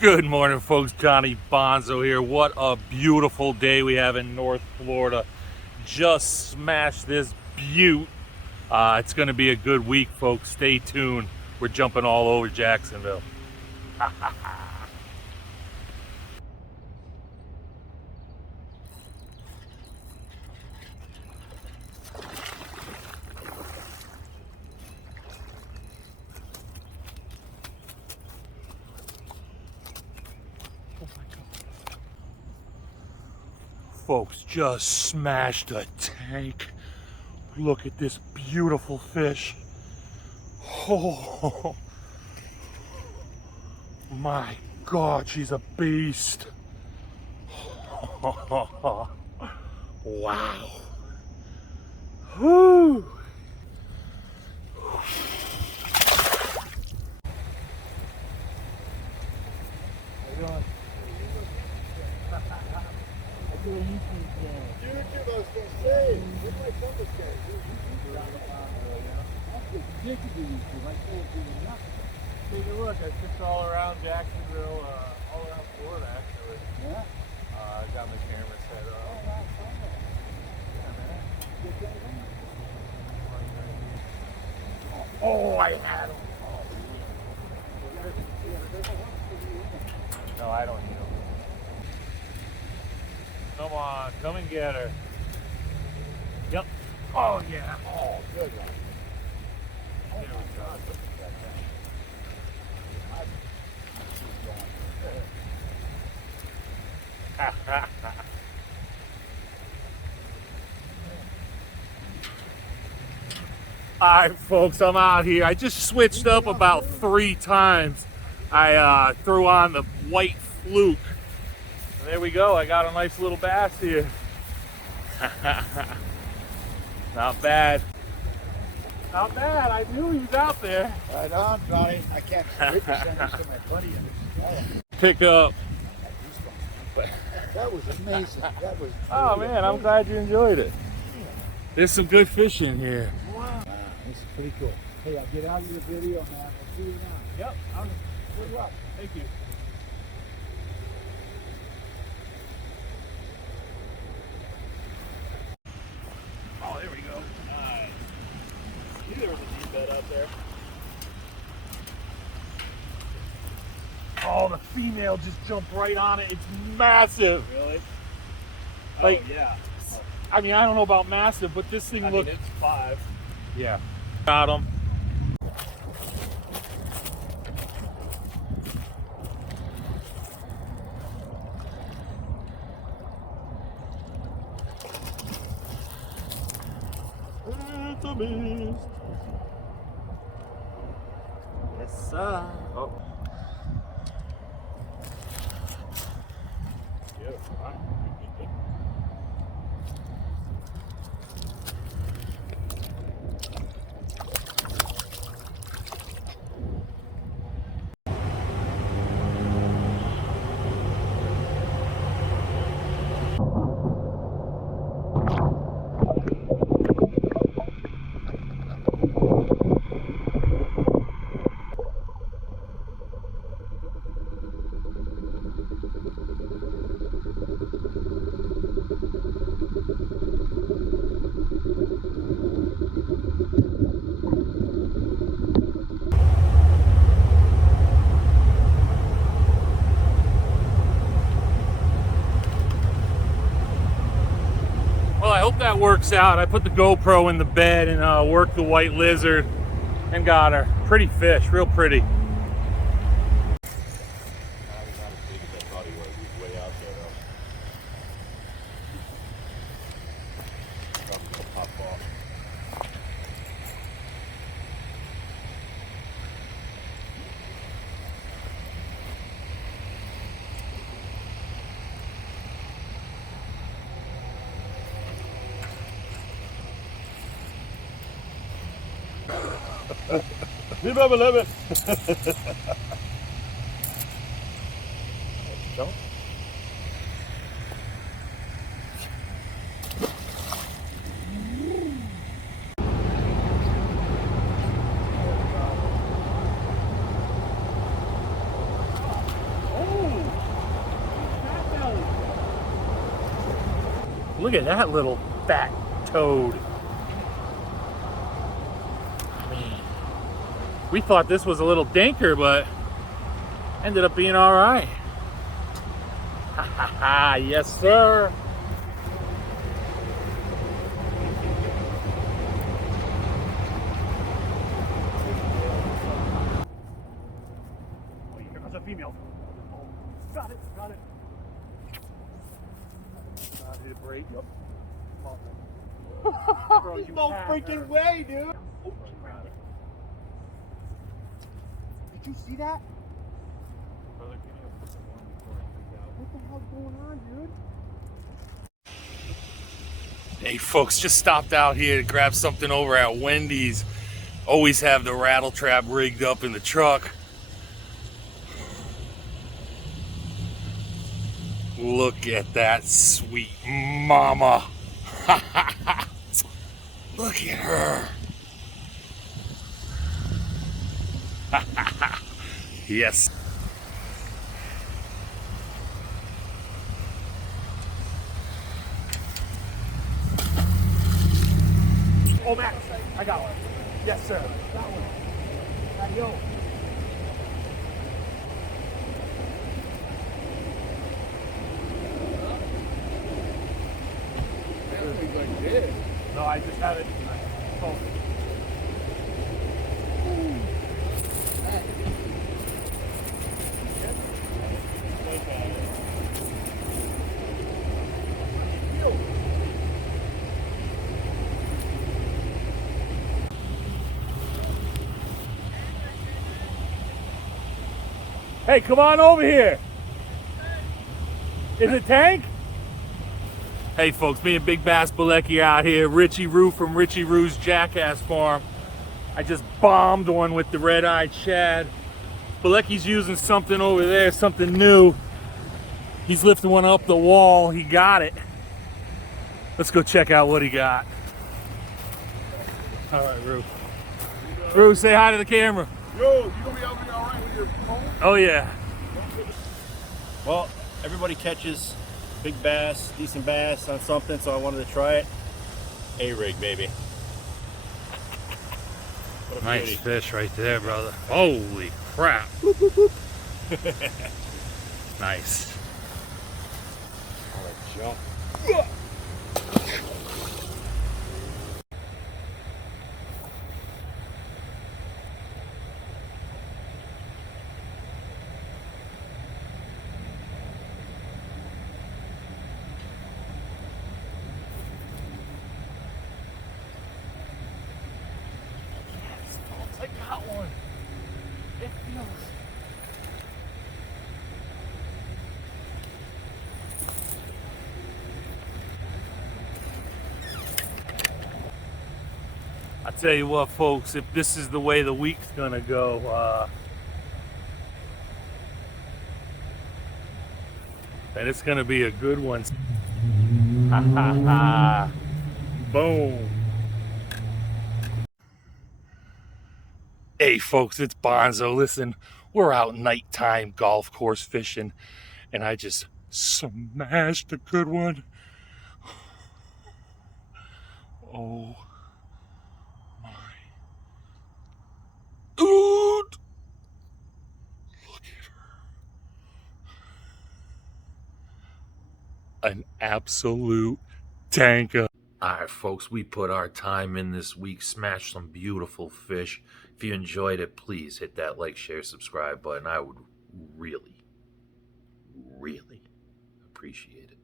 Good morning, folks. Jonny Bonzo here. What a beautiful day we have in North Florida. Just smashed this butte. It's going to be a good week, folks. Stay tuned. We're jumping all over Jacksonville. Folks, just smashed a tank. Look at this beautiful fish. Oh my God, she's a beast. Wow. Whew. Take a look. I fished all around Jacksonville, all around Florida, actually. Yeah. I got my camera set up. Oh, I had him. No, I don't need him. Come on, come and get her. Yep. Oh, yeah. Oh, good one. There we go. Alright, folks, I'm out here. I just switched up about 3 times. I threw on the white fluke. And there we go. I got a nice little bass here. Not bad. Not bad. I knew he was out there. Right on, Johnny. I can't wait to send this to my buddy. Pick up. That was amazing. That was. Oh man, I'm glad you enjoyed it. There's some good fish in here. Wow. This is pretty cool. Hey, I'll get out of your video, man. I'll see you now. Yep. Good luck. Thank you. Oh, there we go. Nice. Knew there was a deep bed out there. Oh, the female just jumped right on it. It's massive. Really? Like, oh, yeah. I mean, I don't know about massive, but this thing looked. It's 5. Yeah. Got him. It's a mist. Yes, sir. Oh. Yeah, fine. Well, I hope that works out. I put the GoPro in the bed and worked the white lizard and got her. Pretty fish, real pretty. Live up a little bit. Jump. Oh, Look at that little fat toad. Man, we thought this was a little dinker, but ended up being all right. Ha ha ha, yes sir. Oh, here comes a female. Oh, got it, got it. Hit a break. Yep. Bro, There's you no had freaking her. way, dude. Oh, did you see that? What the hell's going on, dude? Hey folks, just stopped out here to grab something over at Wendy's. Always have the rattle trap rigged up in the truck. Look at that sweet mama. Look at her. Yes. Oh, Max, I got one. Yes, sir. Got one. Yo. Like this. No, I just have it. Oh. Hey, come on over here. Is it Tank? Hey folks, me and Big Bass Balecki out here. Richie Roo from Richie Roo's Jackass Farm. I just bombed one with the red-eyed shad. Balecki's using something over there, something new. He's lifting one up the wall. He got it. Let's go check out what he got. All right, Roo. Roo, say hi to the camera. Yo, you gonna be out there all right with your phone? Oh yeah. Well, everybody catches big bass, decent bass on something, so I wanted to try it. A-rig, baby. What a Nice beauty. fish right there, brother. Holy crap. Nice. Jump. I got one. It feels. I tell you what, folks, if this is the way the week's gonna go, then it's gonna be a good one. Ha ha ha. Boom. Hey folks, it's Bonzo. Listen, we're out nighttime golf course fishing, and I just smashed a good one. Oh my. Dude! Look at her. An absolute tanker. Alright folks, we put our time in this week, smashed some beautiful fish. If you enjoyed it, please hit that like, share, subscribe button. I would really, really appreciate it.